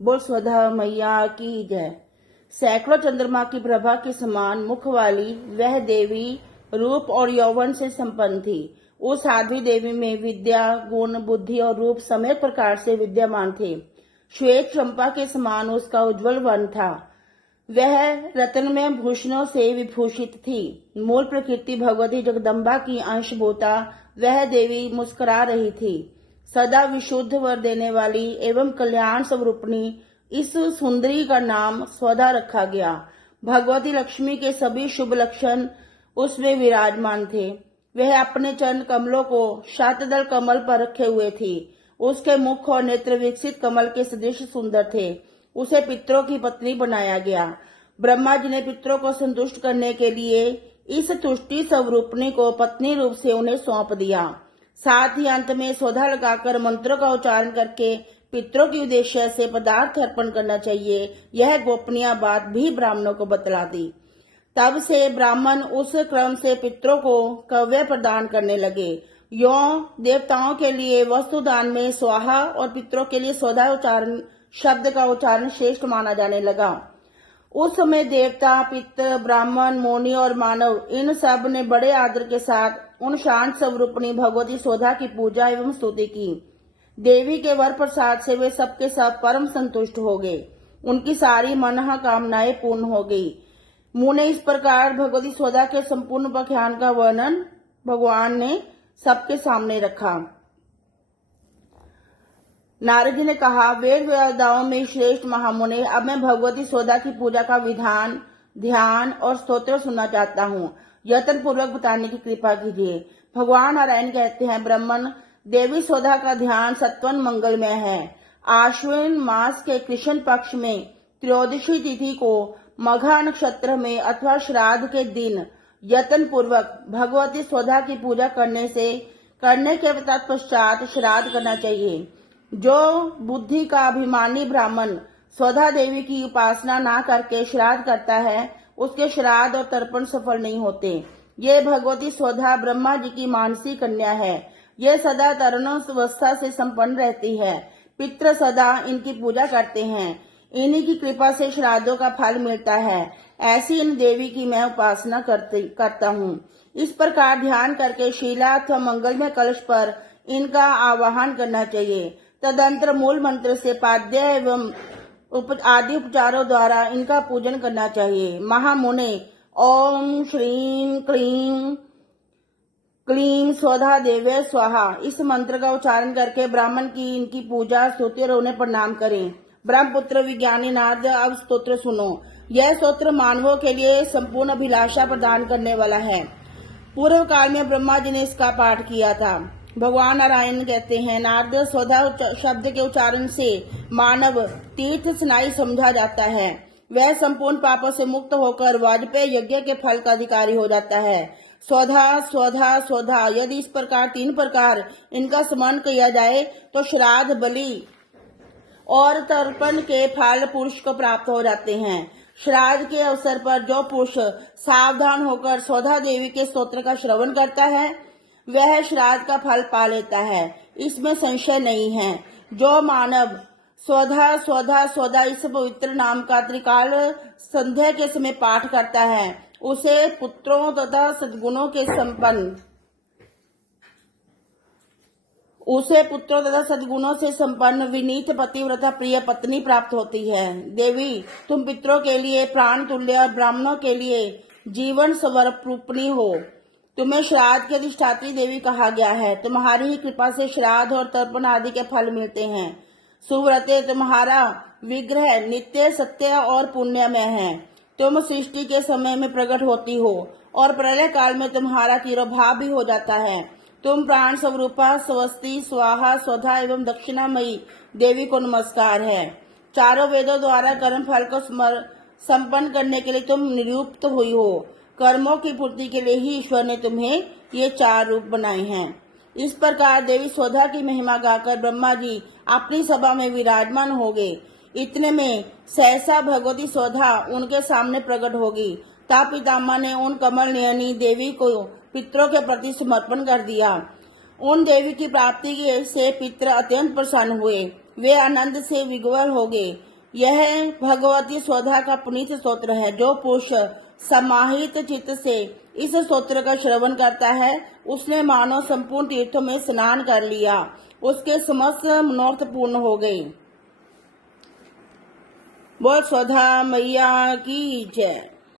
बोल स्वधा मैया की जय। सैकड़ों चंद्रमा की प्रभा के समान मुख वाली वह देवी रूप और यौवन से संपन्न थी। उस साध्वी देवी में विद्या, गुण, बुद्धि और रूप समेत प्रकार से विद्यमान थे। श्वेत चंपा के समान उसका उज्जवल वर्ण था। वह रत्नमय भूषणों से विभूषित थी। मूल प्रकृति भगवती जगदम्बा की अंशभूता वह देवी मुस्कुरा रही थी। सदा विशुद्ध वर देने वाली एवं कल्याण स्वरूपिणी इस सुंदरी का नाम स्वधा रखा गया। भगवती लक्ष्मी के सभी शुभ लक्षण उसमें विराजमान थे। वह अपने चरण कमलों को शतदल कमल पर रखे हुए थी। उसके मुख और नेत्र विकसित कमल के सदृश सुंदर थे। उसे पितरों की पत्नी बनाया गया। ब्रह्मा जी ने पितरों को संतुष्ट करने के लिए इस तुष्टि स्वरूपिणी को पत्नी रूप से उन्हें सौंप दिया। साथ ही अंत में सौधा लगाकर मंत्रों का उच्चारण करके पितरों के उद्देश्य से पदार्थ अर्पण करना चाहिए, यह गोपनीय बात भी ब्राह्मणों को बतला दी। तब से ब्राह्मण उस क्रम से पितरों को कव्य प्रदान करने लगे। यों देवताओं के लिए वस्तुदान में स्वाहा और पितरों के लिए सौधा उच्चारण शब्द का उच्चारण श्रेष्ठ माना जाने लगा। उस समय देवता, पितर, ब्राह्मण, मुनि और मानव इन सब ने बड़े आदर के साथ उन शांत स्वरूपिणी भगवती सौधा की पूजा एवं स्तुति की। देवी के वर प्रसाद से वे सबके सब परम संतुष्ट हो गए। उनकी सारी मनः कामनाएं पूर्ण हो गई। मुंह ने इस प्रकार भगवती सौधा के संपूर्ण उपाख्यान का वर्णन भगवान ने सबके सामने रखा। नारद जी ने कहा, वेद वेदाओं में श्रेष्ठ महामुने, अब मैं भगवती सौधा की पूजा का विधान, ध्यान और स्तोत्र सुनना चाहता हूँ। यत्न पूर्वक बताने की कृपा कीजिए। भगवान नारायण कहते हैं, ब्राह्मण, देवी सौधा का ध्यान सत्वन मंगलमय है। आश्विन मास के कृष्ण पक्ष में त्रयोदशी तिथि को मघा नक्षत्र में अथवा श्राद्ध के दिन यत्न पूर्वक भगवती सौधा की पूजा करने के तत्पश्चात श्राद्ध करना चाहिए। जो बुद्धि का अभिमानी ब्राह्मण सौधा देवी की उपासना ना करके श्राद्ध करता है, उसके श्राद्ध और तर्पण सफल नहीं होते। ये भगवती सौधा ब्रह्मा जी की मानसी कन्या है। ये सदा तरुणावस्था से संपन्न रहती है। पितृ सदा इनकी पूजा करते हैं। इन्हीं की कृपा से श्राद्धों का फल मिलता है। ऐसी इन देवी की मैं उपासना करता हूँ। इस प्रकार ध्यान करके शिला अथवा मंगलमय कलश पर इनका आवाहन करना चाहिए। तदंतर मूल मंत्र से पाद्य एवं आदि उपचारों द्वारा इनका पूजन करना चाहिए। महामुने, ओम श्रीं क्लीं क्लीं स्वधा देवे स्वाहा इस मंत्र का उच्चारण करके ब्राह्मण की इनकी पूजा स्तुति और उन्हें प्रणाम करें। ब्रह्मपुत्र विज्ञानी नारद, अब स्तोत्र सुनो। यह स्तोत्र मानवों के लिए संपूर्ण अभिलाषा प्रदान करने वाला है। पूर्व काल में ब्रह्मा जी ने इसका पाठ किया था। भगवान नारायण कहते हैं, नारद, सौधा शब्द के उच्चारण से मानव तीर्थ स्नायी समझा जाता है। वह संपूर्ण पापों से मुक्त होकर वाजपेय यज्ञ के फल का अधिकारी हो जाता है। स्वधा स्वधा स्वधा, यदि इस प्रकार 3 प्रकार इनका स्मरण किया जाए तो श्राद्ध, बलि और तर्पण के फल पुरुष को प्राप्त हो जाते हैं। श्राद्ध के अवसर पर जो पुरुष सावधान होकर सौधा देवी के स्तोत्र का श्रवण करता है, वह श्राद्ध का फल पा लेता है, इसमें संशय नहीं है। जो मानव स्वधा स्वधा स्वधा इस पवित्र नाम का त्रिकाल संध्या के समय पाठ करता है, उसे पुत्रों तथा सद्गुणों से संपन्न विनीत पतिव्रता प्रिय पत्नी प्राप्त होती है। देवी, तुम पितरों के लिए प्राण तुल्य और ब्राह्मणों के लिए जीवन स्वरूपिणी हो। तुम्हें श्राद्ध की अधिष्ठात्री देवी कहा गया है। तुम्हारी ही कृपा से श्राद्ध और तर्पण आदि के फल मिलते हैं। सुव्रते, तुम्हारा विग्रह नित्य, सत्य और पुण्यमय है। तुम सृष्टि के समय में प्रकट होती हो और प्रलय काल में तुम्हारा तिरोभाव भी हो जाता है। तुम प्राण स्वरूपा स्वस्ति, स्वाहा, स्वधा एवं दक्षिणामयी देवी को नमस्कार है। चारों वेदों द्वारा कर्म फल को संपन्न करने के लिए तुम नियुक्त हुई हो। कर्मों की पूर्ति के लिए ही ईश्वर ने तुम्हें ये 4 रूप बनाए हैं। इस प्रकार देवी सौधा की महिमा गाकर ब्रह्मा जी अपनी सभा में विराजमान हो गए। इतने में सहसा भगवती सौधा उनके सामने प्रकट होगी। तब पितामह ने उन कमल नयनी देवी को पितरों के प्रति समर्पण कर दिया। उन देवी की प्राप्ति से पितर अत्यंत प्रसन्न हुए। वे आनंद से विग्वल हो गए। यह भगवती स्वधा का पुनीत स्तोत्र है। जो पुरुष समाहित चित्त से इस स्तोत्र का श्रवण करता है, उसने मानो संपूर्ण तीर्थों में स्नान कर लिया, उसके समस्त मनोरथ पूर्ण हो गए। बोल स्वधा मैया की जय।